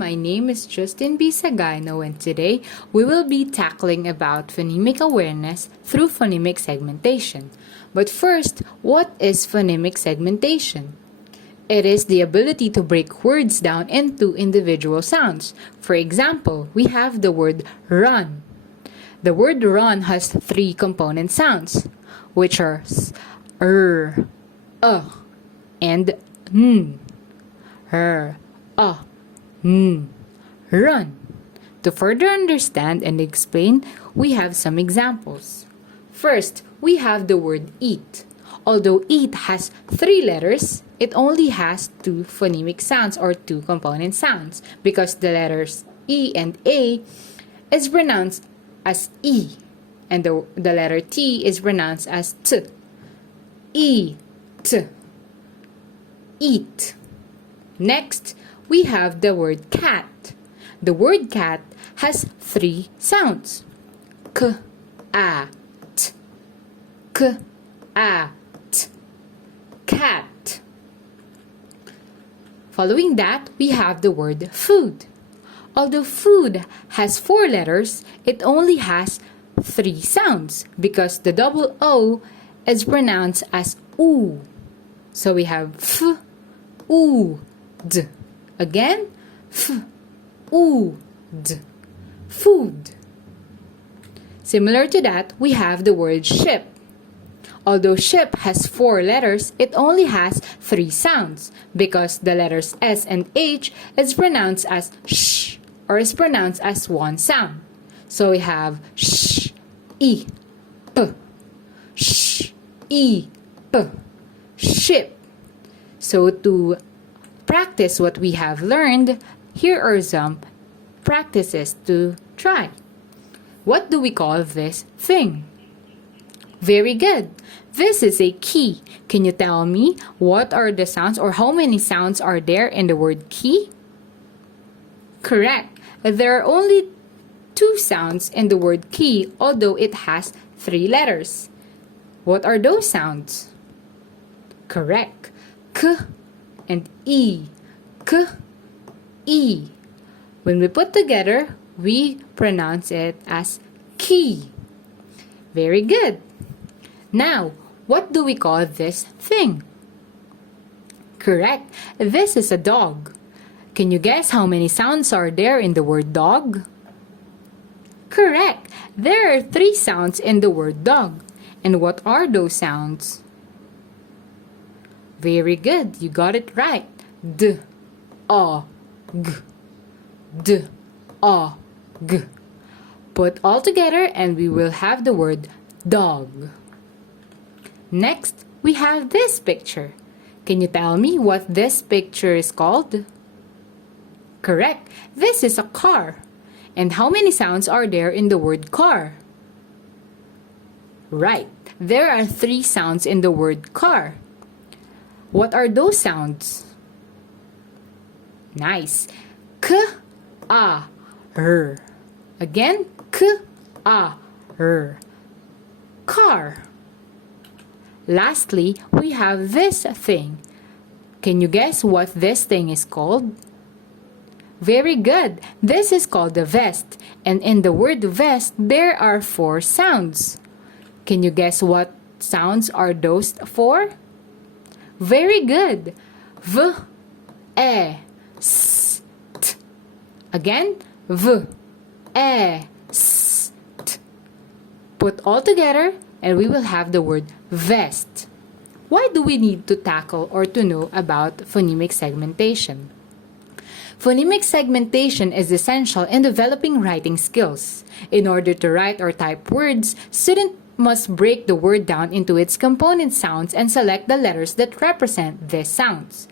My name is Justine B and today we will be tackling about phonemic awareness through phonemic segmentation. But first, what is phonemic segmentation? It is the ability to break words down into individual sounds. For example, we have the word run. The word run has three component sounds, which are and n. Run. To further understand and explain, we have some examples. First, we have the word eat. Although eat has three letters, it only has two phonemic sounds or two component sounds because the letters E and A is pronounced as E and the letter T is pronounced as T. Eat. Eat. Next, we have the word cat. The word cat has three sounds. K, A, T. K, A, T. Cat. Following that, we have the word food. Although food has four letters, it only has three sounds because the double O is pronounced as oo. So we have f, oo, d. Again, f, oo, d. Food. Similar to that, we have the word ship. Although ship has four letters, it only has three sounds because the letters S and H is pronounced as sh or is pronounced as one sound. So we have sh, e, p. Sh, e, p. Ship. So to practice what we have learned, here are some practices to try. What do we call this thing? Very good. This is a key. Can you tell me what are the sounds or how many sounds are there in the word key? Correct. There are only two sounds in the word key, although it has three letters. What are those sounds? Correct. K and E. K, E. When we put together, we pronounce it as key. Very good. Now, what do we call this thing? Correct. This is a dog. Can you guess how many sounds are there in the word dog? Correct. There are three sounds in the word dog. And what are those sounds? Very good. You got it right. D, A, G. D, A, G. Put all together and we will have the word dog. Next, we have this picture. Can you tell me what this picture is called? Correct. This is a car. And how many sounds are there in the word car? Right. There are three sounds in the word car. What are those sounds? Nice. K, A, R. Again, K, A, R. Car. Lastly, we have this thing. Can you guess what this thing is called? Very good. This is called a vest. And in the word vest, there are four sounds. Can you guess what sounds are those four? Very good. V, E, S, T. Again, V, E, S, T. Put all together and we will have the word vest. Why do we need to tackle or to know about phonemic segmentation? Phonemic segmentation is essential in developing writing skills. In order to write or type words, students must break the word down into its component sounds and select the letters that represent these sounds.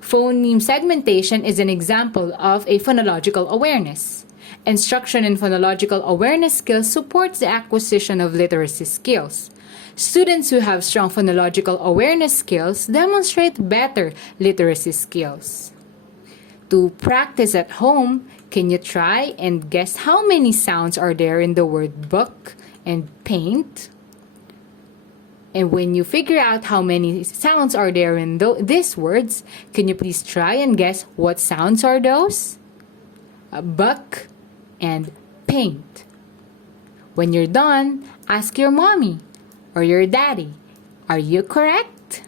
Phoneme segmentation is an example of a phonological awareness. Instruction in phonological awareness skills supports the acquisition of literacy skills. Students who have strong phonological awareness skills demonstrate better literacy skills. To practice at home, can you try and guess how many sounds are there in the word book and paint? And when you figure out how many sounds are there in these words, can you please try and guess what sounds are those? buck, and paint. When you're done, ask your mommy or your daddy, are you correct?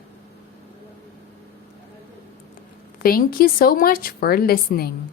Thank you so much for listening.